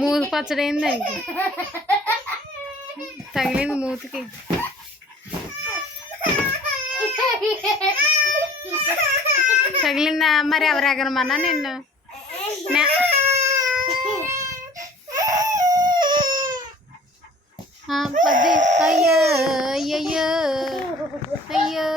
మూతి పచ్చడైంది దానికి, తగిలింది మూతికి. తగిలిందా? మరి ఎవరు ఎగరమన్నా నిన్ను? పది. అయ్యో అయ్యయ్యో అయ్యో.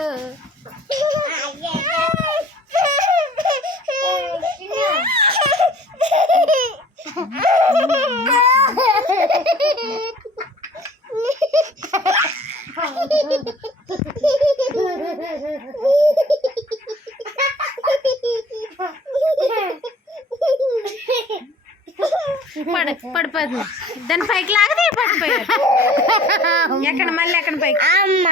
పడిపోతుంది. దాని పైకి లాగదే పడిపోయారు. ఎక్కడ మళ్ళీ ఎక్కడ పైకి? అమ్మ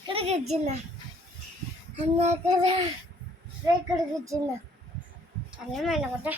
ఇక్కడికి వచ్చిందా అన్నా కదా, ఇక్కడికి వచ్చిందా అన్నమాట.